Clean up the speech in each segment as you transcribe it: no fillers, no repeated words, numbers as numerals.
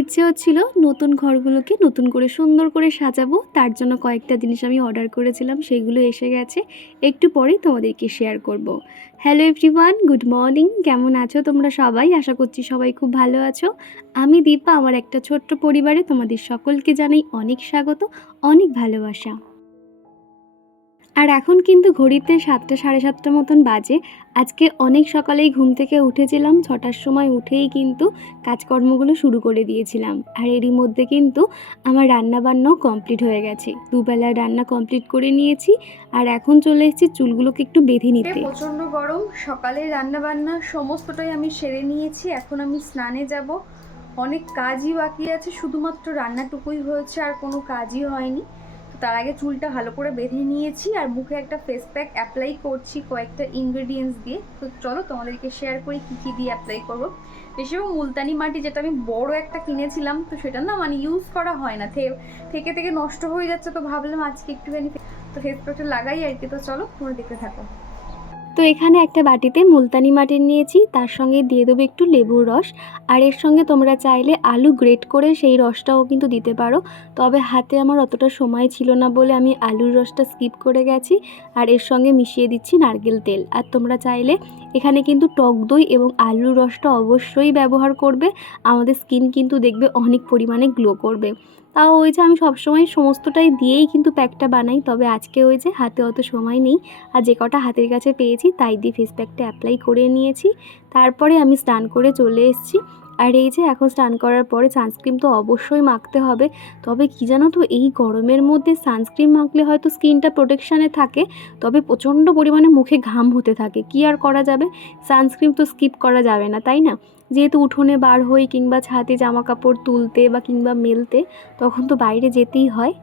ইচ্ছে হচ্ছিল নতুন ঘরগুলোকে নতুন করে সুন্দর করে সাজাবো। তার জন্য কয়েকটা জিনিস আমি অর্ডার করেছিলাম, সেগুলো এসে গেছে। একটু পরেই তোমাদেরকে শেয়ার করব। Hello everyone, good morning. কেমন আছো তোমরা সবাই? আশা করছি সবাই খুব ভালো আছো। আমি দীপা, আমার একটা ছোট্ট পরিবারে তোমাদের সকলকে জানাই অনেক স্বাগত, অনেক ভালোবাসা। আর এখন কিন্তু ঘড়িতে 7টা সাড়ে 7টার মতন বাজে। আজকে অনেক সকালেই ঘুম থেকে উঠেছিলাম, 6টার সময় উঠেই কিন্তু কাজকর্মগুলো শুরু করে দিয়েছিলাম। আর এরই মধ্যে কিন্তু আমার রান্নাবান্নাও কমপ্লিট হয়ে গেছে। দুবেলার রান্না কমপ্লিট করে নিয়েছি আর এখন চলে এসেছি চুলগুলোকে একটু বেঁধে নিতে। প্রচণ্ড গরম, সকালে রান্নাবান্না সমস্তটাই আমি সেরে নিয়েছি। এখন আমি স্নানে যাব। অনেক কাজই বাকি আছে, শুধুমাত্র রান্নাটুকুই হয়েছে, আর কোনো কাজই হয়নি। তার আগে চুলটা ভালো করে বেঁধে নিয়েছি আর মুখে একটা ফেস প্যাক অ্যাপ্লাই করছি কয়েকটা ইনগ্রেডিয়েন্টস দিয়ে। তো চলো তোমাদেরকে শেয়ার করি কী কী দিয়ে অ্যাপ্লাই করবো। বেশিরভাগ মুলতানি মাটি, যেটা আমি বড় একটা কিনেছিলাম, তো সেটা না মানে ইউজ করা হয় না, থেকে থেকে নষ্ট হয়ে যাচ্ছে। তো ভাবলাম আজকে একটুখানি তো ফেস প্যাকটা লাগাই আর কি। তো চলো তোমরা দেখতে থাকো। তো এখানে একটা বাটিতে মুলতানি মাটি নিয়েছি, তার সঙ্গে দিয়ে দেবো একটু লেবুর রস। আর এর সঙ্গে তোমরা চাইলে আলু গ্রেট করে সেই রসটাও কিন্তু দিতে পারো, তবে হাতে আমার অতটা সময় ছিল না বলে আমি আলুর রসটা স্কিপ করে গেছি। আর এর সঙ্গে মিশিয়ে দিচ্ছি নারকেল তেল। আর তোমরা চাইলে এখানে কিন্তু টক দই এবং আলুর রসটা অবশ্যই ব্যবহার করবে। আমাদের স্কিন কিন্তু দেখবে অনেক পরিমাণে গ্লো করবে। তাও ওই যে আমি সবসময় সমস্তটাই দিয়েই কিন্তু প্যাকটা বানাই, তবে আজকে ওই যে হাতে অত সময় নেই, আর যে কটা হাতের কাছে পেয়েছি তাই দিয়ে ফেস প্যাকটা অ্যাপ্লাই করে নিয়েছি। তারপরে আমি স্নান করে চলে এসেছি। আর এই যে এখন স্নান করার পরে সানস্ক্রিন তো অবশ্যই মাখতে হবে। তবে কি জানো তো, এই গরমের মধ্যে সানস্ক্রিন মাখলে হয়তো স্কিনটা প্রোটেকশানে থাকে, তবে প্রচণ্ড পরিমাণে মুখে ঘাম হতে থাকে। কি আর করা যাবে, সানস্ক্রিন তো স্কিপ করা যাবে না, তাই না? যেহেতু উঠোনে বার হই কিংবা ছাদে জামা কাপড় তুলতে বা কিংবা মেলতে, তখন তো বাইরে যেতেই হয়।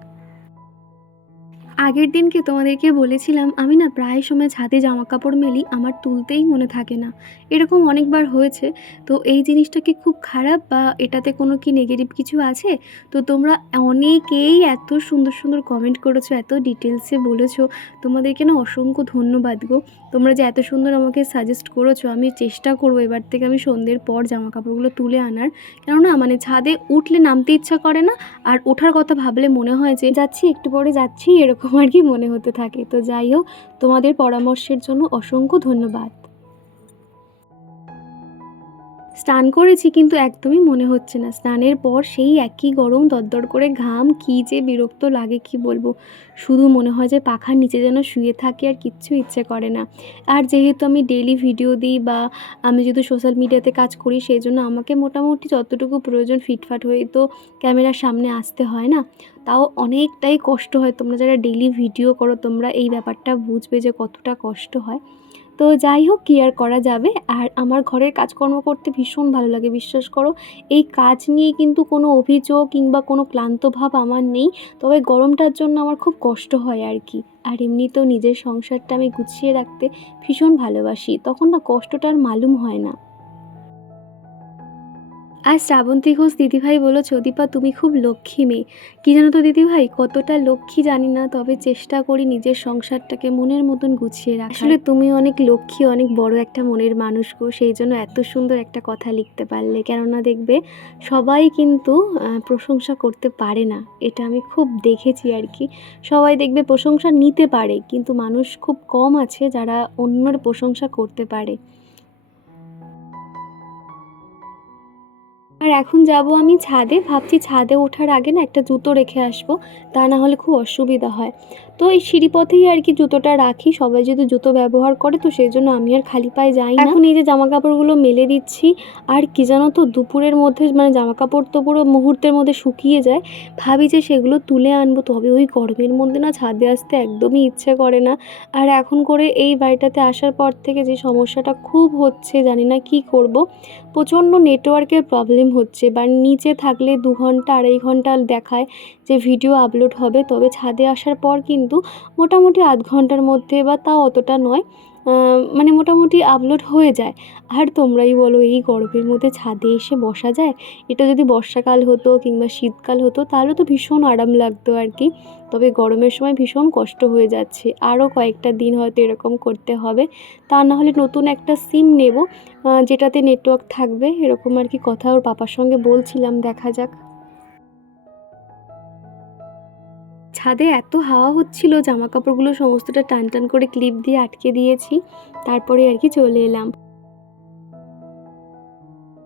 আগের দিনকে তোমাদেরকে বলেছিলাম আমি না প্রায় সময় ছাদে জামা কাপড় মেলি, আমার তুলতেই মনে থাকে না। এরকম অনেকবার হয়েছে। তো এই জিনিসটা কি খুব খারাপ, বা এটাতে কোনো কি নেগেটিভ কিছু আছে? তো তোমরা অনেকেই এত সুন্দর সুন্দর কমেন্ট করেছো, এত ডিটেলসে বলেছো, তোমাদেরকে না অসংখ্য ধন্যবাদ গো। তোমরা যে এত সুন্দর আমাকে সাজেস্ট করেছো, আমি চেষ্টা করবো এবার থেকে আমি সন্ধ্যের পর জামা কাপড়গুলো তুলে আনার। কেননা মানে ছাদে উঠলে নামতে ইচ্ছা করে না, আর ওঠার কথা ভাবলে মনে হয় যে যাচ্ছি, একটু পরে যাচ্ছি, এরকম আর কি মনে হতে থাকে। তো যাই হোক, তোমাদের পরামর্শের জন্য অসংখ্য ধন্যবাদ। স্নান করেছি কিন্তু একদমই মনে হচ্ছে না। স্নানের পর সেই একই গরম দরদর করে ঘাম, কী যে বিরক্ত লাগে কি বলবো। শুধু মনে হয় যে পাখার নিচে যেন শুয়ে থাকি, আর কিচ্ছু ইচ্ছে করে না। আর যেহেতু আমি ডেইলি ভিডিও দিই বা আমি যেহেতু সোশ্যাল মিডিয়াতে কাজ করি, সেই জন্য আমাকে মোটামুটি যতটুকু প্রয়োজন ফিটফাট হয়ে তো ক্যামেরার সামনে আসতে হয় না। তাও অনেকটাই কষ্ট হয়। তোমরা যারা ডেইলি ভিডিও করো তোমরা এই ব্যাপারটা বুঝবে যে কতটা কষ্ট হয়। তো যাই হোক, কী আর করা যাবে। আর আমার ঘরের কাজকর্ম করতে ভীষণ ভালো লাগে, বিশ্বাস করো। এই কাজ নিয়ে কিন্তু কোনো অভিযোগ কিংবা কোনো ক্লান্ত ভাব আমার নেই। তবে গরমটার জন্য আমার খুব কষ্ট হয় আর কি। আর এমনিতেও নিজের সংসারটা আমি গুছিয়ে রাখতে ভীষণ ভালোবাসি, তখন না কষ্টটা আর মালুম হয় না। আর শ্রাবন্তী ঘোষ দিদিভাই বলেছো, দীপা তুমি খুব লক্ষ্মী মেয়ে। কী জানো তো দিদিভাই, কতটা লক্ষ্মী জানি না, তবে চেষ্টা করি নিজের সংসারটাকে মনের মতন গুছিয়ে রাখার। আসলে তুমি অনেক লক্ষ্মী, অনেক বড় একটা মনের মানুষ গো, সেই জন্য এত সুন্দর একটা কথা লিখতে পারলে। কেননা দেখবে সবাই কিন্তু প্রশংসা করতে পারে না, এটা আমি খুব দেখেছি আর কি। সবাই দেখবে প্রশংসা নিতে পারে, কিন্তু মানুষ খুব কম আছে যারা অন্যের প্রশংসা করতে পারে। আর এখন যাব আমি ছাদে, ভাবছি ছাদে ওঠার আগে না একটা জুতো রেখে আসবো, তা না হলে খুব অসুবিধা হয়। তো এই সিঁড়িপথেই আর কি জুতোটা রাখি, সবাই যদি জুতো ব্যবহার করে, তো সেই জন্য আমি আর খালি পায়ে যাই না। এখন এই যে জামা কাপড়গুলো মেলে দিচ্ছি, আর কি জানো তো, দুপুরের মধ্যে মানে জামা কাপড় তো পুরো মুহূর্তের মধ্যে শুকিয়ে যায়। ভাবি যে সেগুলো তুলে আনবো, তবে ওই গরমের মধ্যে না ছাদে আসতে একদমই ইচ্ছে করে না। আর এখন করে এই বাড়িটাতে আসার পর থেকে যে সমস্যাটা খুব হচ্ছে, জানি না কি করব। প্রচণ্ড নেটওয়ার্কের প্রবলেম হচ্ছে, বা নিচে থাকলে 2 ঘন্টা 2.5 ঘন্টা দেখায় যে ভিডিও আপলোড হবে, তবে ছাদে আসার পর কিন্তু মোটামুটি আধ ঘন্টার মধ্যে, বা তাও অতটা নয়, মানে মোটামুটি আপলোড হয়ে যায়। আর তোমরাই বলো এই গরমের মধ্যে ছাদে এসে বসা যায়? এটা যদি বর্ষাকাল হতো কিংবা শীতকাল হতো তাহলে তো ভীষণ আরাম লাগতো আর কি। তবে গরমের সময় ভীষণ কষ্ট হয়ে যাচ্ছে, আরও কয়েকটা দিন হয়তো এরকম করতে হবে। তা না হলে নতুন একটা সিম নেব, যেটাতে নেটওয়ার্ক থাকবে, এরকম আর কি কথা ওর পাপার সঙ্গে বলছিলাম, দেখা যাক। ছাদে এত হাওয়া হচ্ছিল, জামা কাপড়গুলো সমস্তটা টান টান করে ক্লিপ দিয়ে আটকে দিয়েছি, তারপরে আর কি চলে এলাম।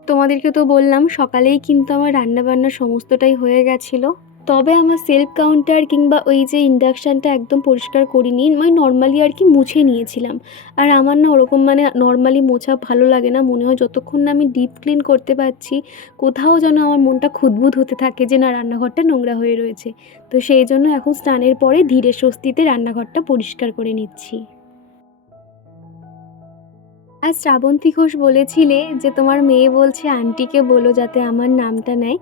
তোমাদেরকে তো বললাম সকালেই কিন্তু আমার রান্নাবান্না সমস্তটাই হয়ে গেছিলো। তবে আমার সেলফ কাউন্টার কিংবা ওই যে ইন্ডাকশানটা একদম পরিষ্কার করিনি, আমি নর্মালি আর কি মুছে নিয়েছিলাম। আর আমার না ওরকম মানে নর্মালি মোছা ভালো লাগে না, মনে হয় যতক্ষণ না আমি ডিপ ক্লিন করতে পারছি কোথাও যেন আমার মনটা খুঁতবুত হতে থাকে যে না, রান্নাঘরটা নোংরা হয়ে রয়েছে। তো সেই জন্য এখন স্নানের পরে ধীরে স্বস্তিতে রান্নাঘরটা পরিষ্কার করে নিচ্ছি। আর শ্রাবন্তী ঘোষ বলেছিলে যে তোমার মেয়ে বলছে আন্টিকে বলো যাতে আমার নামটা নেয়।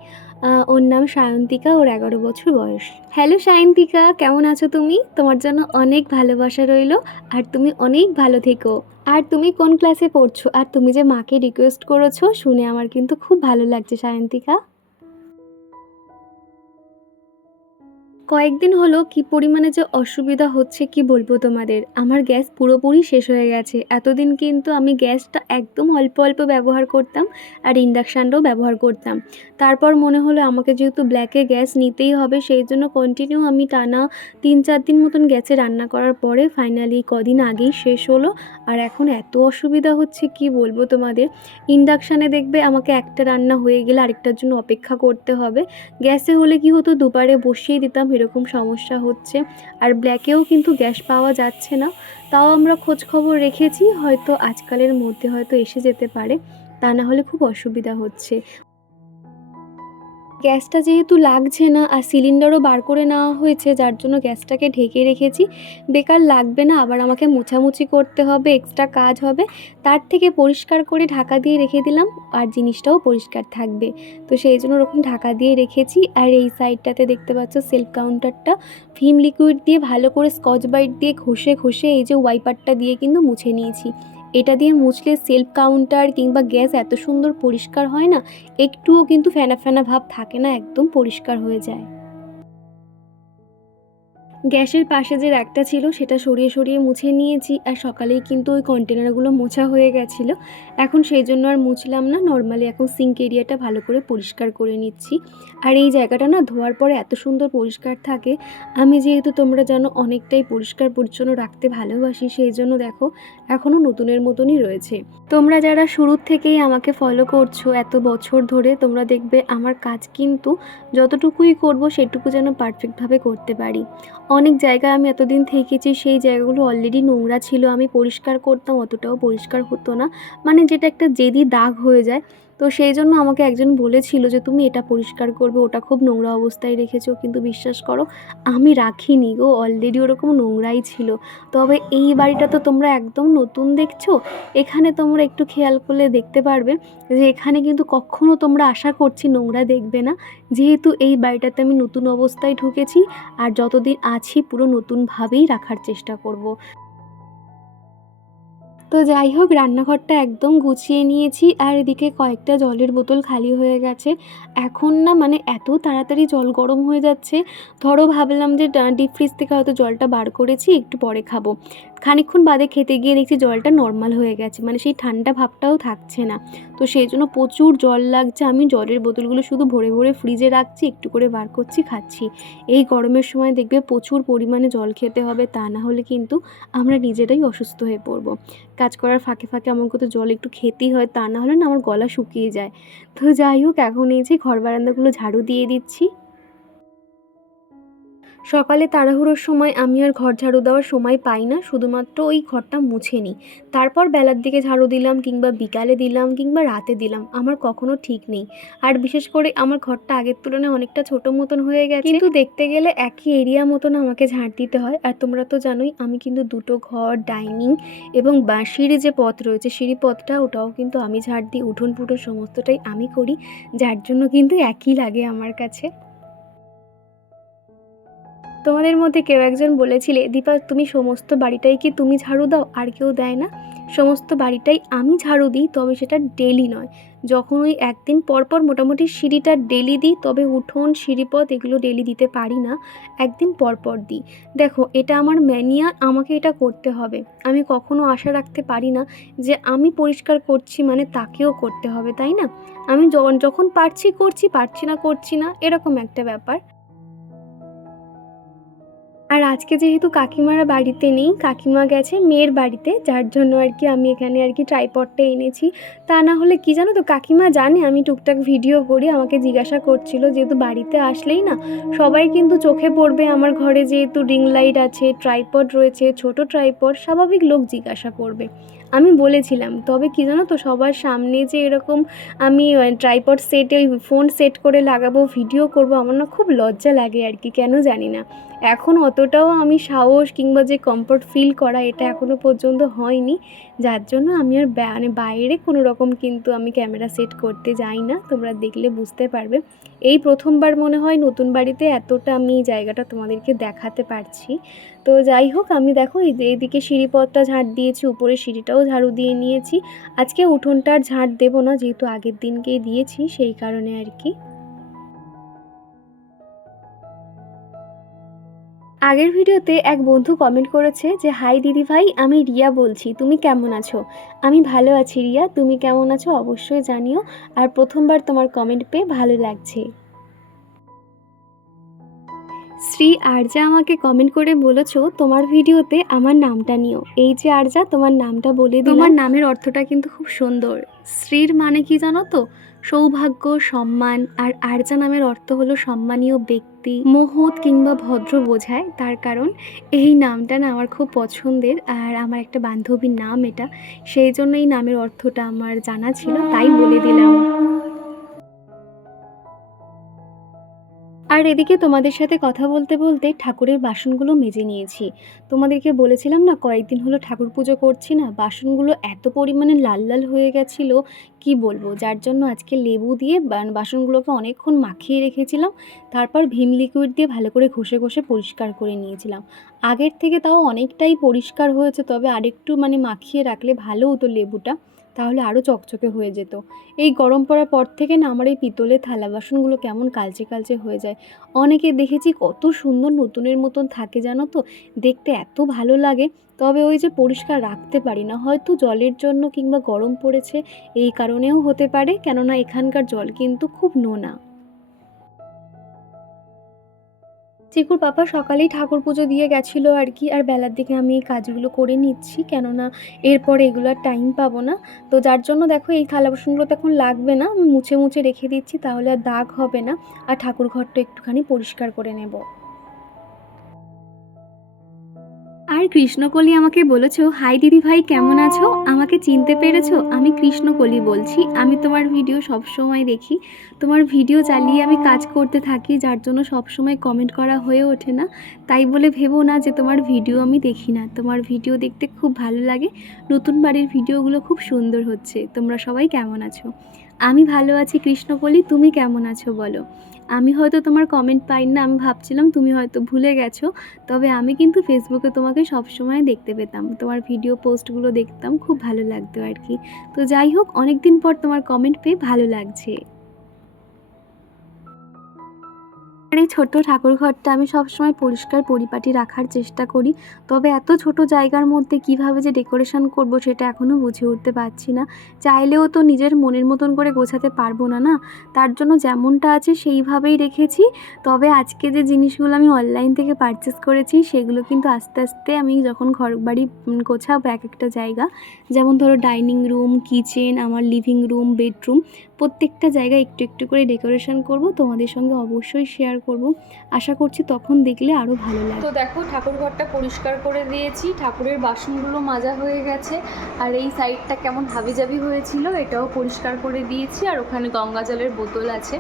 ওর নাম সায়ন্তিকা, ওর 11 বছর বয়স। হ্যালো সায়ন্তিকা, কেমন আছো তুমি? তোমার জন্য অনেক ভালোবাসা রইলো, আর তুমি অনেক ভালো থেকো। আর তুমি কোন ক্লাসে পড়ছো? আর তুমি যে মাকে রিকোয়েস্ট করেছো শুনে আমার কিন্তু খুব ভালো লাগছে সায়ন্তিকা। কয়েকদিন হলো কি পরিমাণে যে অসুবিধা হচ্ছে কি বলবো তোমাদের, আমার গ্যাস পুরোপুরি শেষ হয়ে গেছে। এতদিন কিন্তু আমি গ্যাসটা একদম অল্প অল্প ব্যবহার করতাম আর ইন্ডাকশানটাও ব্যবহার করতাম। তারপর মনে হলো আমাকে যেহেতু ব্ল্যাকে গ্যাস নিতেই হবে, সেই জন্য কন্টিনিউ আমি টানা 3-4 দিন মতন গ্যাসে রান্না করার পরে ফাইনালি কদিন আগেই শেষ হলো। আর এখন এত অসুবিধা হচ্ছে কি বলবো তোমাদের। ইন্ডাকশানে দেখবে আমাকে একটা রান্না হয়ে গেলে আরেকটার জন্য অপেক্ষা করতে হবে। গ্যাসে হলে কি হতো, দুবারে বসিয়ে দিতাম, এরকম সমস্যা হচ্ছে। আর ব্ল্যাকেও কিন্তু গ্যাস পাওয়া যাচ্ছে না। তাও আমরা খোঁজ খবর রেখেছি, হয়তো আজকালের মধ্যে হয়তো এসে যেতে পারে, তা না হলে খুব অসুবিধা হচ্ছে। গ্যাসটা যেহেতু লাগছে না আর সিলিন্ডারও বার করে নেওয়া হয়েছে, যার জন্য গ্যাসটাকে ঢেকে রেখেছি। বেকার লাগবে না, আবার আমাকে মোছামুছি করতে হবে, এক্সট্রা কাজ হবে। তার থেকে পরিষ্কার করে ঢাকা দিয়ে রেখে দিলাম, আর জিনিসটাও পরিষ্কার থাকবে। তো সেই জন্য ওরকম ঢাকা দিয়ে রেখেছি। আর এই সাইডটাতে দেখতে পাচ্ছ সেলফ কাউন্টারটা ভিম লিকুইড দিয়ে ভালো করে স্কচ ব্রাইট দিয়ে ঘষে ঘষে এই যে ওয়াইপারটা দিয়ে কিন্তু মুছে নিয়েছি। এটা দিয়ে মুছলে সেলফ কাউন্টার কিংবা গ্যাস এত সুন্দর পরিষ্কার হয় না, একটুও কিন্তু ফেনা ফেনা ভাব থাকে না, একদম পরিষ্কার হয়ে যায়। গ্যাসের পাশে যে র্যাকটা ছিল সেটা সরিয়ে সরিয়ে মুছে নিয়েছি, আর সকালেই কিন্তু ওই কন্টেনারগুলো মোছা হয়ে গেছিলো। এখন সেই জন্য আর মুছলাম না, নর্মালি এখন সিঙ্ক এরিয়াটা ভালো করে পরিষ্কার করে নিচ্ছি। আর এই জায়গাটা না ধোয়ার পরে এত সুন্দর পরিষ্কার থাকে। আমি যেহেতু তোমরা জানো অনেকটাই পরিষ্কার পরিচ্ছন্ন রাখতে ভালোবাসি, সেই জন্য দেখো এখনও নতুনের মতনই রয়েছে। তোমরা যারা শুরুর থেকেই আমাকে ফলো করছো এত বছর ধরে, তোমরা দেখবে আমার কাজ কিন্তু যতটুকুই করব সেটুকু যেন পারফেক্টভাবে করতে পারি। অনেক জায়গায় আমি এতদিন থেকেছি, সেই জায়গাগুলো অলরেডি নোংরা ছিল, আমি পরিষ্কার করতাম অতটাও পরিষ্কার হতো না, মানে যেটা একটা জেদি দাগ হয়ে যায়। তো সেই জন্য আমাকে একজন বলেছিল যে তুমি এটা পরিষ্কার করবে, ওটা খুব নোংরা অবস্থায় রেখেছো, কিন্তু বিশ্বাস করো আমি রাখিনি গো, অলরেডি ওরকম নোংরাই ছিল। তবে এই বাড়িটা তো তোমরা একদম নতুন দেখছো, এখানে তোমরা একটু খেয়াল করলে দেখতে পারবে যে এখানে কিন্তু কখনো তোমরা আশা করছি নোংরা দেখবে না, যেহেতু এই বাড়িটাতে আমি নতুন অবস্থায় ঢুকেছি। আর যতদিন আছি পুরো নতুনভাবেই রাখার চেষ্টা করব। তো যাই হোক, রান্নাঘরটা একদম গুছিয়ে নিয়েছি, আর এদিকে কয়েকটা জলের বোতল খালি হয়ে গেছে। এখন না মানে এত তাড়াতাড়ি জল গরম হয়ে যাচ্ছে, ধরো ভাবলাম যে ডিপ ফ্রিজ থেকে হয়তো জলটা বার করেছি একটু পরে খাবো, খানিকক্ষণ বাদে খেতে গিয়ে দেখছি জলটা নর্মাল হয়ে গেছে, মানে সেই ঠান্ডা ভাবটাও থাকছে না। তো সেই জন্য প্রচুর জল লাগছে, আমি জলের বোতলগুলো শুধু ভরে ভরে ফ্রিজে রাখছি, একটু করে বার করছি খাচ্ছি। এই গরমের সময় দেখবে প্রচুর পরিমাণে জল খেতে হবে, তা না হলে কিন্তু আমরা নিজেরাই অসুস্থ হয়ে পড়বো। কাজ করার ফাঁকে ফাঁকে আমাকে তো জল একটু খেতেই হয়, তা না হলে না আমার গলা শুকিয়ে যায়। তো যাই হোক, এখন এই যে ঘর বারান্দাগুলো ঝাড়ু দিয়ে দিচ্ছি। সকালে তাড়াহুড়োর সময় আমি আর ঘর ঝাড়ু দেওয়ার সময় পাই না, শুধুমাত্র ওই ঘরটা মুছে নিই। তারপর বেলার দিকে ঝাড়ু দিলাম কিংবা বিকালে দিলাম কিংবা রাতে দিলাম, আমার কখনো ঠিক নেই। আর বিশেষ করে আমার ঘরটা আগের তুলনায় অনেকটা ছোটো মতন হয়ে গেছে, কিন্তু দেখতে গেলে একই এরিয়া মতন আমাকে ঝাড় দিতে হয়। আর তোমরা তো জানোই আমি কিন্তু দুটো ঘর, ডাইনিং এবং সিঁড়ি যে পথ রয়েছে সিঁড়ি পথটা, ওটাও কিন্তু আমি ঝাড় দিই, উঠোন পুঠোন সমস্তটাই আমি করি, যার জন্য কিন্তু একই লাগে আমার কাছে। তোমাদের মধ্যে কেউ একজন বলেছিলে, দীপা তুমি সমস্ত বাড়িটাই কি তুমি ঝাড়ু দাও, আর কেউ দেয় না? সমস্ত বাড়িটাই আমি ঝাড়ু দিই, তবে সেটা ডেলি নয়। যখন ওই একদিন পরপর মোটামুটি সিঁড়িটা ডেলি দিই, তবে উঠোন সিঁড়িপথ এগুলো ডেলি দিতে পারি না, একদিন পরপর দিই। দেখো এটা আমার ম্যানিয়া, আমাকে এটা করতে হবে। আমি কখনো আশা রাখতে পারি না যে আমি পরিষ্কার করছি মানে তাকেও করতে হবে, তাই না? আমি যখন পারছি করছি, পারছি না করছি না, এরকম একটা ব্যাপার। আর আজকে যেহেতু কাকিমারা বাড়িতে নেই, কাকিমা গেছে মেয়ের বাড়িতে, যার জন্য আর কি আমি এখানে আর কি ট্রাইপডটা এনেছি। তা না হলে কি জানো তো, কাকিমা জানে আমি টুকটাক ভিডিও করি, আমাকে জিজ্ঞাসা করছিল, যেহেতু বাড়িতে আসলেই না সবাই কিন্তু চোখে পড়বে আমার ঘরে, যেহেতু রিং লাইট আছে, ট্রাইপড রয়েছে, ছোট ট্রাইপড, স্বাভাবিক লোক জিজ্ঞাসা করবে। আমি বলেছিলাম, তবে কি জানো তো, সবার সামনে যে এরকম আমি ট্রাইপড সেটে ওই ফোন সেট করে লাগাবো, ভিডিও করব, আমার না খুব লজ্জা লাগে আর কি, কেন জানি না। এখন অতটাও আমি সাহস কিংবা যে কমফর্ট ফিল করা, এটা এখনও পর্যন্ত হয়নি, যার জন্য আমি আর মানে বাইরে কোনো রকম কিন্তু আমি ক্যামেরা সেট করতে যাই না। তোমরা দেখলে বুঝতে পারবে। এই প্রথমবার মনে হয় নতুন বাড়িতে এতটা আমি জায়গাটা তোমাদেরকে দেখাতে পারছি। তো যাই হোক, আমি দেখো এইদিকে সিঁড়িপথটা ঝাড় দিয়েছি, উপরে সিঁড়িটাও ঝাড়ু দিয়ে নিয়েছি। আজকে উঠোনটা আর ঝাড় দেবো না, যেহেতু আগের দিনকেই দিয়েছি, সেই কারণে আর কি। আগের ভিডিওতে এক বন্ধু কমেন্ট করেছে যে, হাই দিদি ভাই, আমি রিয়া বলছি, তুমি কেমন আছো? আমি ভালো আছি রিয়া, তুমি কেমন আছো অবশ্যই জানিও। আর প্রথমবার তোমার কমেন্ট পেয়ে ভালো লাগছে। শ্রী আরজা আমাকে কমেন্ট করে বলেছো, তোমার ভিডিওতে আমার নামটা নিও। এই যে আরজা, তোমার নামটা বলে দিলাম। তোমার নামের অর্থটা কিন্তু খুব সুন্দর। শ্রীর মানে কি জানো তো? সৌভাগ্য, সম্মান। আর আরজা নামের অর্থ হলো সম্মানীয় ব্যক্তি, মহৎ কিংবা ভদ্র বোঝায়। তার কারণ এই নামটা না আমার খুব পছন্দের, আর আমার একটা বান্ধবীর নাম এটা, সেই জন্য এই নামের অর্থটা আমার জানা ছিল, তাই বলে দিলাম। আর এদিকে তোমাদের সাথে কথা বলতে বলতে ঠাকুরের বাসনগুলো মেজে নিয়েছি। তোমাদেরকে বলেছিলাম না কয়েকদিন হলো ঠাকুর পুজো করছি না, বাসনগুলো এত পরিমাণে লাল লাল হয়ে গেছিলো কি বলবো, যার জন্য আজকে লেবু দিয়ে বাসনগুলোকে অনেকক্ষণ মাখিয়ে রেখেছিলাম, তারপর ভিম লিকুইড দিয়ে ভালো করে ঘষে ঘষে পরিষ্কার করে নিয়েছিলাম। আগের থেকে তাও অনেকটাই পরিষ্কার হয়েছে, তবে আরেকটু মানে মাখিয়ে রাখলে ভালো হতো লেবুটা, তাহলে আরও চকচকে হয়ে যেত। এই গরম পড়ার পর থেকে না আমার এই পিতলের থালা বাসনগুলো কেমন কালচে কালচে হয়ে যায়। অনেকে দেখেছি কত সুন্দর নতুনের মতন থাকে জানো তো, দেখতে এত ভালো লাগে, তবে ওই যে পরিষ্কার রাখতে পারি না, হয়তো জলের জন্য কিংবা গরম পড়েছে এই কারণেও হতে পারে, কেননা এখানকার জল কিন্তু খুব নোনা। চিকুর পাপা সকালেই ঠাকুর পুজো দিয়ে গেছিলো আর কি, আর বেলার দিকে আমি এই কাজগুলো করে নিচ্ছি, কেননা এরপর এগুলো আর টাইম পাবো না। তো যার জন্য দেখো এই থালা বাসনগুলো তো এখন লাগবে না, আমি মুছে মুছে রেখে দিচ্ছি, তাহলে আর দাগ হবে না। আর ঠাকুর ঘরটা একটুখানি পরিষ্কার করে নেব। আর কৃষ্ণকলি আমাকে বলেছো, হাই দিদি ভাই কেমন আছো, আমাকে চিনতে পেরেছো? আমি কৃষ্ণকলি বলছি, আমি তোমার ভিডিও সব সময় দেখি, তোমার ভিডিও চালিয়ে আমি কাজ করতে থাকি, যার জন্য সব সময় কমেন্ট করা হয়ে ওঠে না। তাই বলে ভেবো না যে তোমার ভিডিও আমি দেখি না, তোমার ভিডিও দেখতে খুব ভালো লাগে। নতুন বাড়ির ভিডিওগুলো খুব সুন্দর হচ্ছে। তোমরা সবাই কেমন আছো? আমি ভালো আছি কৃষ্ণকলি, তুমি কেমন আছো বলো? আমি হয়তো তোমার কমেন্ট পাই না, আমি ভাবছিলাম তুমি হয়তো ভুলে গেছো, তবে আমি কিন্তু ফেসবুকে তোমাকে সবসময় দেখতে পেতাম, তোমার ভিডিও পোস্টগুলো দেখতাম, খুব ভালো লাগতো আর কি। তো যাই হোক, অনেক দিন পর তোমার কমেন্ট পেয়ে ভালো লাগছে। আর এই ছোট্ট ঠাকুর ঘরটা আমি সবসময় পরিষ্কার পরিপাটি রাখার চেষ্টা করি, তবে এত ছোট জায়গার মধ্যে কিভাবে যে ডেকোরেশন করব সেটা এখনও বুঝে উঠতে পারছি না। চাইলেও তো নিজের মনের মতন করে গোছাতে পারবো না, না, তার জন্য যেমনটা আছে সেইভাবেই রেখেছি। তবে আজকে যে জিনিসগুলো আমি অনলাইন থেকে পারচেস করেছি সেগুলো কিন্তু আস্তে আস্তে আমি যখন ঘর বাড়ি গোছাবো এক একটা জায়গা, যেমন ধরো ডাইনিং রুম, কিচেন, আমার লিভিং রুম, বেডরুম, প্রত্যেকটা জায়গায় একটু একটু করে ডেকোরেশন করব, তোমাদের সঙ্গে অবশ্যই শেয়ার করব। আশা করছি তখন দেখলে আরও ভালো লাগে। তো দেখো ঠাকুর ঘরটা পরিষ্কার করে দিয়েছি, ঠাকুরের বাসনগুলো মাজা হয়ে গেছে, আর এই সাইডটা কেমন হাবিজাবি হয়েছিল এটাও পরিষ্কার করে দিয়েছি, আর ওখানে গঙ্গা জলের বোতল আছে।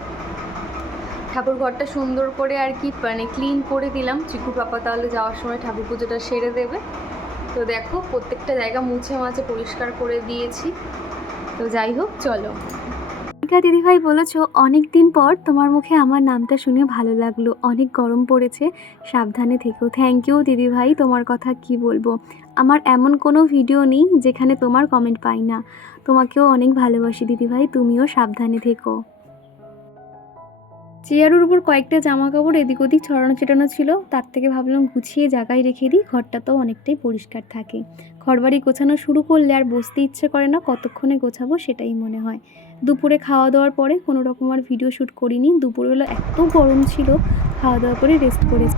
ঠাকুর ঘরটা সুন্দর করে আর কি মানে ক্লিন করে দিলাম, চিকু পাপা তাহলে যাওয়ার সময় ঠাকুর পুজোটা সেরে দেবে। তো দেখো প্রত্যেকটা জায়গা মুছে মাছে পরিষ্কার করে দিয়েছি। তো যাই হোক, চলো। হালকা দিদিভাই বলেছো অনেক দিন পর তোমার মুখে আমার নামটা শুনে ভালো লাগলো, অনেক গরম পড়েছে, সাবধানে থেকো। থ্যাংক ইউ দিদিভাই, তোমার কথা কি বলবো, আমার এমন কোনো ভিডিও নেই যেখানে তোমার কমেন্ট পাই না। তোমাকেও অনেক ভালোবাসি দিদিভাই, তুমিও সাবধানে থেকো। চেয়ারের উপর কয়েকটা জামা কাপড় এদিক ওদিক ছড়ানো ছিটানো ছিল, তার থেকে ভাবলাম গুছিয়ে জায়গায় রেখে দিই, ঘরটাতেও অনেকটাই পরিষ্কার থাকে। ঘরবাড়ি গোছানো শুরু করলে আর বসতে ইচ্ছে করে না, কতক্ষণে গোছাবো সেটাই মনে হয়। দুপুরে খাওয়া দাওয়ার পরে কোনো রকম আর ভিডিও শ্যুট করিনি, দুপুরবেলা এত গরম ছিল, খাওয়া দাওয়া করে রেস্ট করেছি।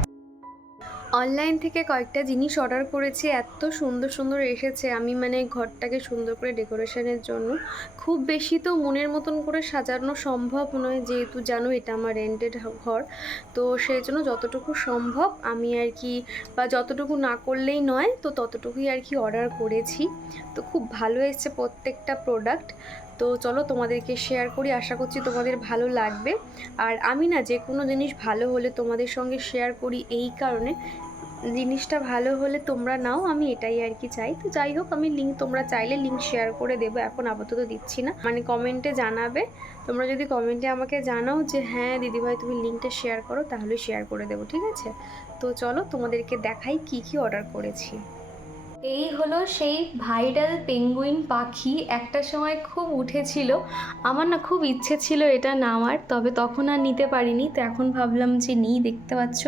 অনলাইন থেকে কয়েকটা জিনিস অর্ডার করেছি, এত সুন্দর সুন্দর এসেছে। আমি ঘরটাকে সুন্দর করে ডেকোরেশনের জন্য, খুব বেশি তো মনের মতন করে সাজানো সম্ভব নয়, যেহেতু জানো এটা আমার রেন্টেড ঘর। তো সেই জন্য যতটুকু সম্ভব আমি আর কি, বা যতটুকু না করলেই নয়, তো ততটুকুই আর কি অর্ডার করেছি। তো খুব ভালো এসেছে প্রত্যেকটা প্রোডাক্ট। তো চলো তোমাদেরকে শেয়ার করি, আশা করছি তোমাদের ভালো লাগবে। আর আমি না যে কোনো জিনিস ভালো হলে তোমাদের সঙ্গে শেয়ার করি, এই কারণে জিনিসটা ভালো হলে তোমরা নাও, আমি এটাই আর কি চাই। তো যাই হোক, আমি লিঙ্ক, তোমরা চাইলে লিঙ্ক শেয়ার করে দেবো, এখন আপাতত দিচ্ছি না, কমেন্টে জানাবে। তোমরা যদি কমেন্টে আমাকে জানাও যে হ্যাঁ দিদিভাই তুমি লিঙ্কটা শেয়ার করো, তাহলে শেয়ার করে দেবো, ঠিক আছে? তো চলো তোমাদেরকে দেখাই কি কি অর্ডার করেছি। এই হলো সেই ভাইরাল পেঙ্গুইন পাখি, একটা সময় খুব উঠেছিল, আমার না খুব ইচ্ছে ছিল এটা নেওয়ার, তবে তখন আর নিতে পারিনি। তো এখন ভাবলাম যে নিই। দেখতে পাচ্ছ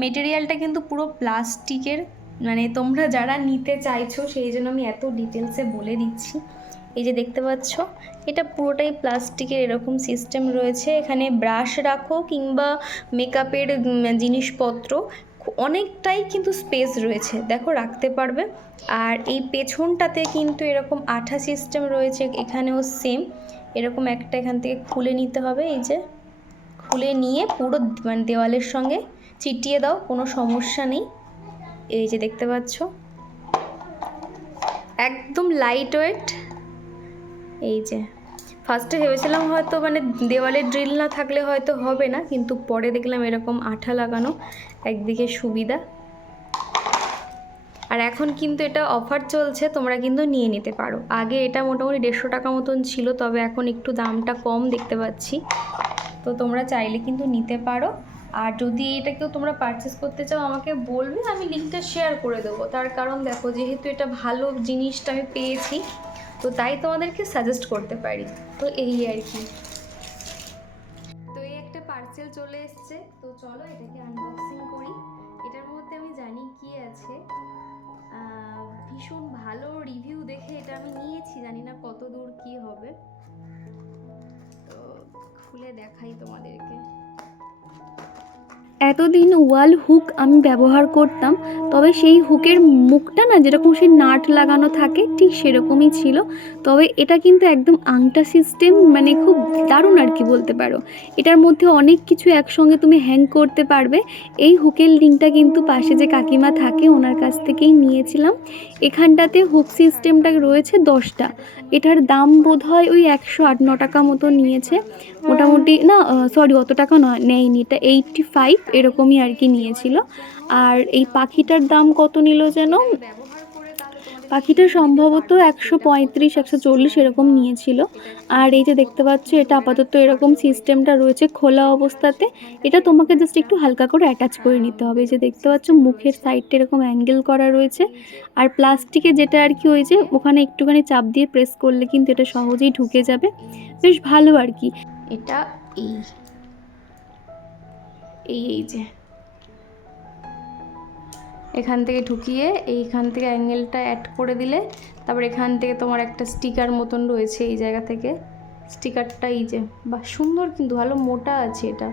মেটেরিয়ালটা কিন্তু পুরো প্লাস্টিকের, তোমরা যারা নিতে চাইছো সেই জন্য আমি এত ডিটেলসে বলে দিচ্ছি। এই যে দেখতে পাচ্ছ, এটা পুরোটাই প্লাস্টিকের, এরকম সিস্টেম রয়েছে। এখানে ব্রাশ রাখো কিংবা মেকআপের জিনিসপত্র, অনেকটাই কিন্তু স্পেস রয়েছে, দেখো রাখতে পারবে। আর এই পেছনটাতে কিন্তু এরকম আঠা সিস্টেম রয়েছে, এখানেও সেম এরকম একটা এখান থেকে খুলে নিতে হবে। এই যে খুলে নিয়ে পুরো দেওয়ালের সঙ্গে চিটিয়ে দাও, কোনো সমস্যা নেই। এই যে দেখতে পাচ্ছ একদম লাইট ওয়েট। এই যে ফার্স্টে ভেবেছিলাম হয়তো দেওয়ালে ড্রিল না থাকলে হয়তো হবে না, কিন্তু পরে দেখলাম এরকম আঠা লাগানো একদিকে সুবিধা। আর এখন কিন্তু এটা অফার চলছে, তোমরা কিন্তু নিয়ে নিতে পারো। আগে এটা মোটামুটি 150 টাকা মতন ছিল, তবে এখন একটু দামটা কম দেখতে পাচ্ছি। তো তোমরা চাইলে কিন্তু নিতে পারো। আর যদি এটা কেউ তোমরা পারচেস করতে চাও আমাকে বলবে, আমি লিঙ্কটা শেয়ার করে দেবো। তার কারণ দেখো, যেহেতু এটা ভালো জিনিসটা আমি পেয়েছি, তো তাই তোমাদেরকে সাজেস্ট করতে পারি। তো এই আর কি। তো এই একটা পার্সেল চলে এসছে, তো চলো এটাকে আনবক্সিং করি। এটার মধ্যে আমি জানি কি আছে, ভীষণ ভালো রিভিউ দেখে এটা আমি নিয়েছি, জানি না কত দূর কি হবে। তো খুলে দেখাই তোমাদেরকে। এতদিন ওয়াল হুক আমি ব্যবহার করতাম, তবে সেই হুকের মুখটা না যেরকম সেই নাট লাগানো থাকে ঠিক সেরকমই ছিল, তবে এটা কিন্তু একদম আংটা সিস্টেম, খুব দারুণ আর কি বলতে পারো। এটার মধ্যে অনেক কিছু একসঙ্গে তুমি হ্যাং করতে পারবে। এই হুকের লিঙ্কটা কিন্তু পাশে যে কাকিমা থাকে ওনার কাছ থেকেই নিয়েছিলাম। এখানটাতে হুক সিস্টেমটা রয়েছে 10টা, এটার দাম বোধ হয় ওই 108-9 টাকা মতো নিয়েছে মোটামুটি। না সরি, অত টাকা নেয়নি, এটা 85 এরকমই আর কি নিয়েছিল। আর এই পাখিটার দাম কত নিল যেন, পাখিটা সম্ভবত 135-140 এরকম নিয়েছিল। আর এই যে দেখতে পাচ্ছ, এটা আপাতত এরকম সিস্টেমটা রয়েছে খোলা অবস্থাতে, এটা তোমাকে জাস্ট একটু হালকা করে অ্যাটাচ করে নিতে হবে। এই যে দেখতে পাচ্ছ মুখের সাইডটা এরকম অ্যাঙ্গেল করা রয়েছে, আর প্লাস্টিকে যেটা আর কি ওই যে ওখানে একটুখানি চাপ দিয়ে প্রেস করলে কিন্তু এটা সহজেই ঢুকে যাবে, বেশ ভালো আর কি। এটা এই যে এখান থেকে ঢুকিয়ে এইখান থেকে অ্যাঙ্গেলটা অ্যাড করে দিলে, তারপর এখান থেকে তোমার একটা স্টিকার মতন রয়েছে, এই জায়গা থেকে স্টিকারটা, এই যে বা সুন্দর কিন্তু ভালো মোটা আছে এটা।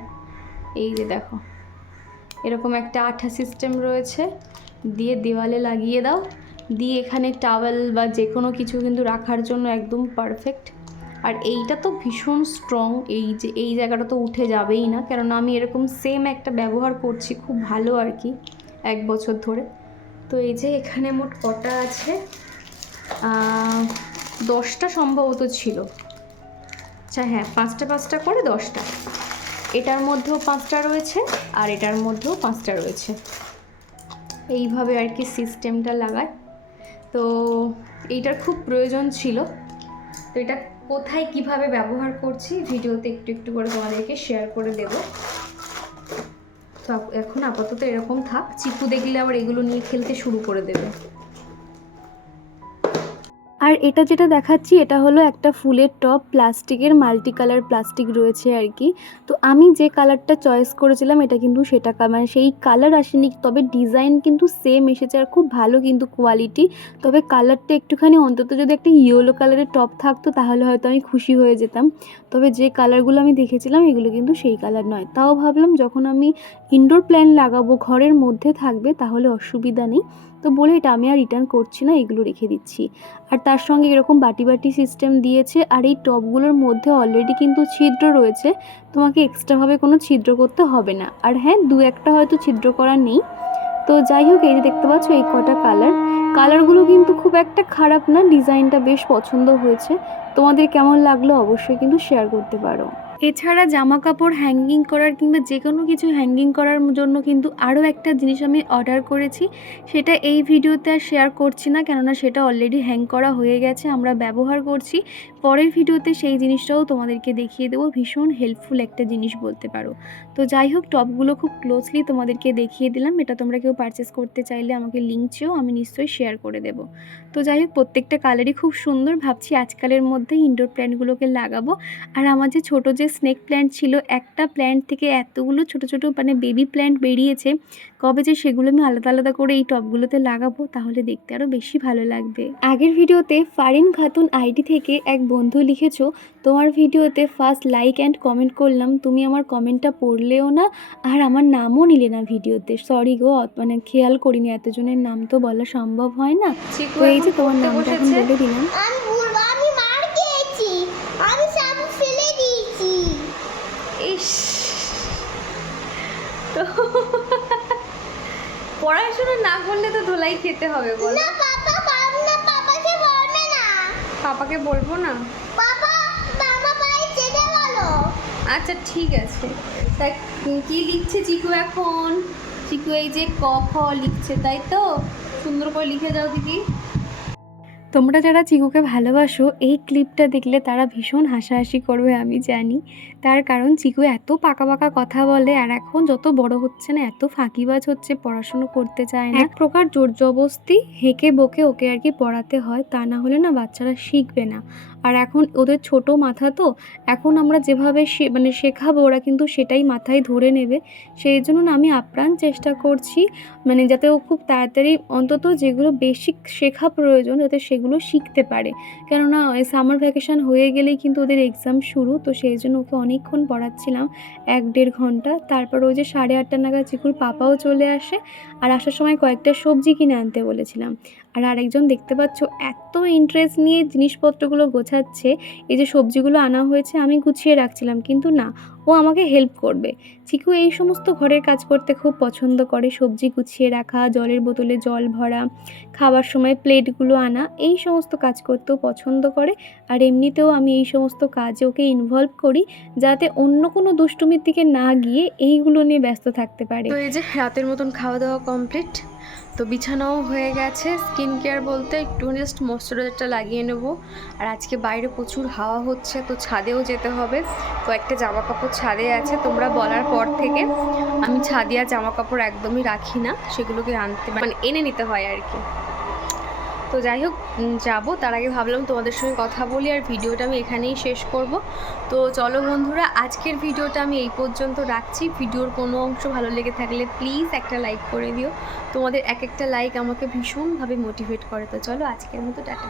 এই যে দেখো এরকম একটা আঠা সিস্টেম রয়েছে, দিয়ে দেওয়ালে লাগিয়ে দাও, দিয়ে এখানে টাওয়েল বা যে কোনো কিছু কিন্তু রাখার জন্য একদম পারফেক্ট। আর এইটা তো ভীষণ স্ট্রং, এই যে এই জায়গাটা তো উঠে যাবেই না, কেননা আমি এরকম সেম একটা ব্যবহার করছি, খুব ভালো আর কি, 1 বছর ধরে। তো এই যে এখানে মোট কটা আছে, 10টা সম্ভবত ছিল। আচ্ছা হ্যাঁ, 5টা করে 10টা। এটার মধ্যেও 5টা রয়েছে, আর এটার মধ্যেও 5টা রয়েছে, এইভাবে আর কি সিস্টেমটা লাগায়। তো এইটার খুব প্রয়োজন ছিল, তো এটা কোথায় কিভাবে ব্যবহার করছি ভিডিওতে একটু একটু করে তোমাদেরকে শেয়ার করে দেব। তো এখন আপাতত এরকম থাক, চিকু দেখলে আবার এগুলো নিয়ে খেলতে শুরু করে দেবে। আর এটা যেটা দেখাচ্ছি এটা হলো একটা ফুলের টব, প্লাস্টিকের, মাল্টি কালার প্লাস্টিক রয়েছে আর কি। তো আমি যে কালারটা চয়েস করেছিলাম এটা কিন্তু সেটা মানে সেই কালার আসেনি, তবে ডিজাইন কিন্তু সেম এসেছে আর খুব ভালো কিন্তু কোয়ালিটি। তবে কালারটা একটুখানি অন্তত যদি একটা ইয়েলো কালারের টব থাকতো তাহলে হয়তো আমি খুশি হয়ে যেতাম। তবে যে কালারগুলো আমি দেখেছিলাম এগুলো কিন্তু সেই কালার নয়। তাও ভাবলাম যখন আমি ইনডোর প্ল্যান্ট লাগাবো, ঘরের মধ্যে থাকবে, তাহলে অসুবিধা নেই। তো বলে এটা আমি আর রিটার্ন করছি না, এগুলো রেখে দিচ্ছি। আর তার সঙ্গে এরকম বাটি বাটি সিস্টেম দিয়েছে। আর এই টবগুলোর মধ্যে অলরেডি কিন্তু ছিদ্র রয়েছে, তোমাকে এক্সট্রাভাবে কোনো ছিদ্র করতে হবে না। আর হ্যাঁ, দু একটা হয়তো ছিদ্র করা নেই। তো যাই হোক, এই যে দেখতে পাচ্ছ এই কটা কালারগুলো কিন্তু খুব একটা খারাপ না, ডিজাইনটা বেশ পছন্দ হয়েছে। তোমাদের কেমন লাগলো অবশ্যই কিন্তু শেয়ার করতে পারো। এছাড়া জামা কাপড় হ্যাঙ্গিং করার কিংবা যে কোনো কিছু হ্যাঙ্গিং করার জন্য কিন্তু আরও একটা জিনিস আমি অর্ডার করেছি। সেটা এই ভিডিওতে আর শেয়ার করছি না, কেননা সেটা অলরেডি হ্যাং করা হয়ে গেছে, আমরা ব্যবহার করছি। পরের ভিডিওতে সেই জিনিসটাও তোমাদেরকে দেখিয়ে দেবো, ভীষণ হেল্পফুল একটা জিনিস বলতে পারো। তো যাই হোক, টপগুলো খুব ক্লোজলি তোমাদেরকে দেখিয়ে দিলাম। এটা তোমরা কেউ পারচেস করতে চাইলে আমাকে লিঙ্ক চেয়েও, আমি নিশ্চয়ই শেয়ার করে দেবো। তো যাই হোক, প্রত্যেকটা কালারই খুব সুন্দর। ভাবছি আজকালের মধ্যে ইনডোর প্ল্যান্টগুলোকে লাগাবো। আর আমার যে ছোটো যে স্নেক প্ল্যান্ট ছিল, একটা প্ল্যান্ট থেকে এতগুলো ছোট ছোট মানে বেবি প্ল্যান্ট বেরিয়েছে, কবে যে সেগুলো আমি আলাদা আলাদা করে এই টবগুলোতে লাগাবো, তাহলে দেখতে আরও বেশি ভালো লাগবে। আগের ভিডিওতে ফারিন খাতুন আইডি থেকে এক বন্ধু লিখেছো, তোমার ভিডিওতে ফার্স্ট লাইক অ্যান্ড কমেন্ট করলাম, তুমি আমার কমেন্টটা পড়লেও না আর আমার নামও নিলে না ভিডিওতে। সরি গো, মানে খেয়াল করিনি, এতজনের নাম তো বলা সম্ভব হয় না। তো এই যে তোমার নামটা এখন বলে দিলাম। তো পড়াশোনা না করলে তো ধোলাই খেতে হবে, বল না। পাপাকে বলবে না। পাপাকে বলবো না? পাপা মামা ভাই যেতে বলো। আচ্ছা ঠিক আছে। তা কি লিখছে চিকু এখন? চিকু এই যে ক খ লিখছে, তাই তো? সুন্দর করে লিখে যাও দিদি। তোমরা যারা চিকুকে ভালোবাসো এই ক্লিপটা দেখলে তারা ভীষণ হাসাহাসি করবে, আমি জানি। তার কারণ চিকু এত পাকা পাকা কথা বলে, আর এখন যত বড় হচ্ছে না এত ফাঁকিবাজ হচ্ছে, পড়াশুনো করতে চায় না। এক প্রকার জোর জবরদস্তি হেঁকে বকে ওকে আর কি পড়াতে হয়, তা না হলে না বাচ্চারা শিখবে না। আর এখন ওদের ছোট মাথা তো, এখন আমরা যেভাবে মানে শেখাবো ওরা কিন্তু সেটাই মাথায় ধরে নেবে। সেই জন্য না আমি আপ্রাণ চেষ্টা করছি মানে যাতে ও খুব তাড়াতাড়ি অন্তত যেগুলো বেসিক শেখা প্রয়োজন যাতে সেগুলো শিখতে পারে। কেননা সামার ভ্যাকেশন হয়ে গেলেই কিন্তু ওদের এক্সাম শুরু, তো সেই জন্য ওকে অনেকক্ষণ পড়াচ্ছিলাম, 1-1.5 ঘন্টা। তারপর ওই যে 8:30 নাগাদ চিকুর পাপাও চলে আসে, আর আসার সময় কয়েকটা সবজি কিনে আনতে বলেছিলাম। আর আরেকজন দেখতে পাচ্ছ এত ইন্টারেস্ট নিয়ে জিনিসপত্রগুলো গোছাচ্ছে। এই যে সবজিগুলো আনা হয়েছে আমি গুছিয়ে রাখছিলাম, কিন্তু না, ও আমাকে হেল্প করবে। চিকু এই সমস্ত ঘরের কাজ করতে খুব পছন্দ করে, সবজি গুছিয়ে রাখা, জলের বোতলে জল ভরা, খাবার সময় প্লেটগুলো আনা, এই সমস্ত কাজ করতেও পছন্দ করে। আর এমনিতেও আমি এই সমস্ত কাজে ওকে ইনভলভ করি যাতে অন্য কোনো দুষ্টুমির দিকে না গিয়ে এইগুলো নিয়ে ব্যস্ত থাকতে পারে। তো এই যে রাতের মতন খাওয়া দাওয়া কমপ্লিট, তো বিছানাও হয়ে গেছে। স্কিন কেয়ার বলতে একটু জাস্ট ময়শ্চারাইজারটা লাগিয়ে নেব। আর আজকে বাইরে প্রচুর হাওয়া হচ্ছে, তো ছাদেও যেতে হবে। কয়েকটা জামা কাপড় ছাদে আছে, তোমরা বলার পর থেকে আমি ছাদে আর জামা কাপড় একদমই রাখি না, সেগুলোকে আনতে মানে এনে নিতে হয় আর কি। তো যাই হোক, যাবো, তার আগে ভাবলাম তোমাদের সঙ্গে কথা বলি, আর ভিডিওটা আমি এখানেই শেষ করব। তো চলো বন্ধুরা, আজকের ভিডিওটা আমি এই পর্যন্ত রাখছি। ভিডিওর কোনো অংশ ভালো লেগে থাকলে প্লিজ একটা লাইক করে দিও, তোমাদের এক একটা লাইক আমাকে ভীষণভাবে মোটিভেট করে। তো চলো আজকের মতো টাটা।